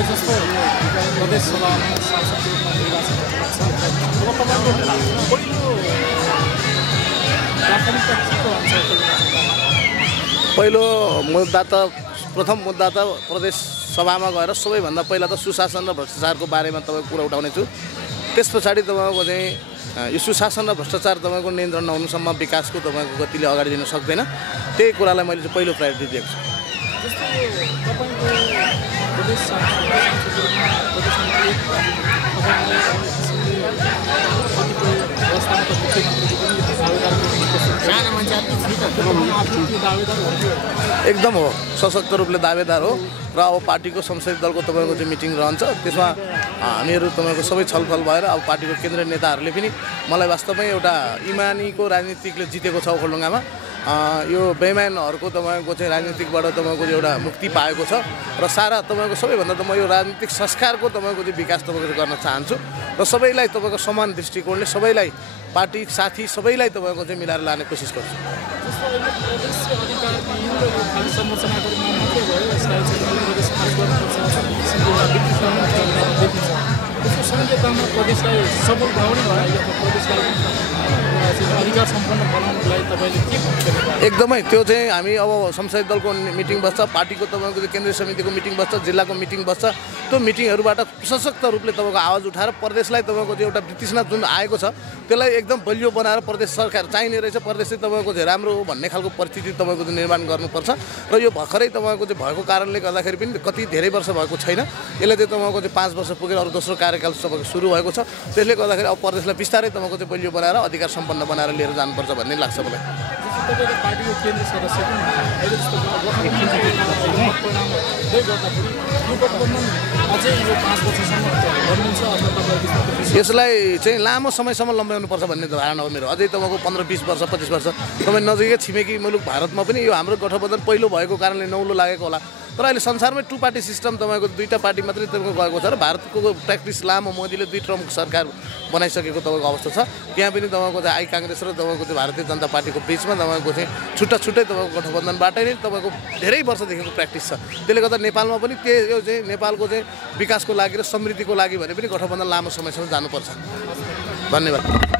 जस्तो प्रदेश सभामा सांसदको रूपमा निर्वाचन गर्नुहुन्छ अब तपाईँको पहिलो प्राथमिकता के को हुन्छ पहिलो मुद्दा त प्रथम मुद्दा त प्रदेश सभामा गएर सबैभन्दा पहिला त सुशासन र भ्रष्टाचारको बारेमा तपाईको कुरा उठाउने छु। त्यसपछि तपाईको चाहिँ यो सुशासन र भ्रष्टाचार तपाईको नियन्त्रण नहुनुसम्म विकासको तपाईको गतिले अगाडि दिन सक्दैन। त्यही कुरालाई मैले चाहिँ पहिलो प्रायोरिटी दिएको छु। जस्तो तपाईको प्रदेश सांसदको रूपमा प्रदेशमन्त्री अवस्थामा त मुख्यमन्त्रीको पनि दावेदार एकदम हो, सशक्त रूपले दावेदार हो र अब पार्टीको संसदीय दलको तपाईको चाहिँ मिटिङ रहन्छ। त्यसमा हामीहरू तपाईको सबै छलफल भएर अब पार्टीको केन्द्रीय नेताहरूले पनि मलाई वास्तवमै एउटा इमानीको राजनीतिकले जितेको छ ओखलढुङ्गामा। यो बेइमानहरूको तपाईको चाहिँ राजनीतिकबाट तपाईको एउटा मुक्ति पाएको छ र सारा तपाईको सबैभन्दा त म यो राजनीतिक संस्कारको तपाईको चाहिँ विकास तपाईको गर्न चाहन्छु र सबैलाई तपाईको समान दृष्टिकोणले सबैलाई पार्टी साथी सबैलाई तपाईको चाहिँ मिलाएर लाने कोसिस गर्छु। प्रदेशलाई सफल बनाउने भयो प्रदेशलाई अधिकार सम्पन्न बनाउनको लागि तपाईले के भन्नुहुन्छ? एकदमै त्यो चाहिँ हामी अब संसदीय दलको मिटिङ बस्छ, पार्टीको तपाईको केन्द्रीय समितिको मिटिङ बस्छ, जिल्लाको मिटिङ बस्छ। त्यो मिटिङहरूबाट सशक्त रूपले तपाईको आवाज उठाएर प्रदेशलाई तपाईको चाहिँ एउटा वितृष्णा जुन आएको छ त्यसलाई एकदम बलियो बनाएर प्रदेश सरकार चाहिने रहेछ, प्रदेश चाहिँ तपाईको चाहिँ राम्रो हो भन्ने खालको परिस्थिति तपाईको चाहिँ निर्माण गर्नुपर्छ र यो भर्खरै तपाईको चाहिँ भएको कारणले गर्दाखेरि पनि कति धेरै वर्ष भएको छैन। यसले चाहिँ तपाईको चाहिँ 5 वर्ष पुगेर अरू दोस्रो कार्यकाल तपाईको सुरु भएको छ। त्यसले गर्दाखेरि अब प्रदेशलाई बिस्तारै तपाईको चाहिँ बलियो बनाएर अधिकार सम्पन्न बनाएर लिएर जानुपर्छ भन्ने लाग्छ मलाई। पार्टीको केन्द्रीय सदस्य पनि अहिले जस्तो यसलाई चाहिँ लामो समयसम्म लम्ब्याउनुपर्छ भन्ने धारणा हो मेरो। अझै तपाईँको 15-20 वर्ष 25 वर्ष तपाईँ नजिकै छिमेकी मुलुक भारतमा पनि यो हाम्रो गठबन्धन पहिलो भएको कारणले नौलो लागेको होला। तर अहिले संसारमै 2 पार्टी सिस्टम तपाईँको 2टा पार्टी मात्रै तपाईँको गएको छ र भारतको प्र्याक्टिस लामो मोदीले 2 टर्म सरकार बनाइसकेको तपाईँको अवस्था छ। त्यहाँ पनि तपाईँको चाहिँ आई काङ्ग्रेस र तपाईँको चाहिँ भारतीय जनता पार्टीको बिचमा तपाईँको चाहिँ छुट्टै तपाईँको गठबन्धनबाटै नै तपाईँको धेरै वर्षदेखिको प्र्याक्टिस छ। त्यसले गर्दा नेपालमा पनि यो चाहिँ नेपालको चाहिँ विकासको लागि र समृद्धिको लागि भने पनि गठबन्धन लामो समयसम्म जानुपर्छ। धन्यवाद।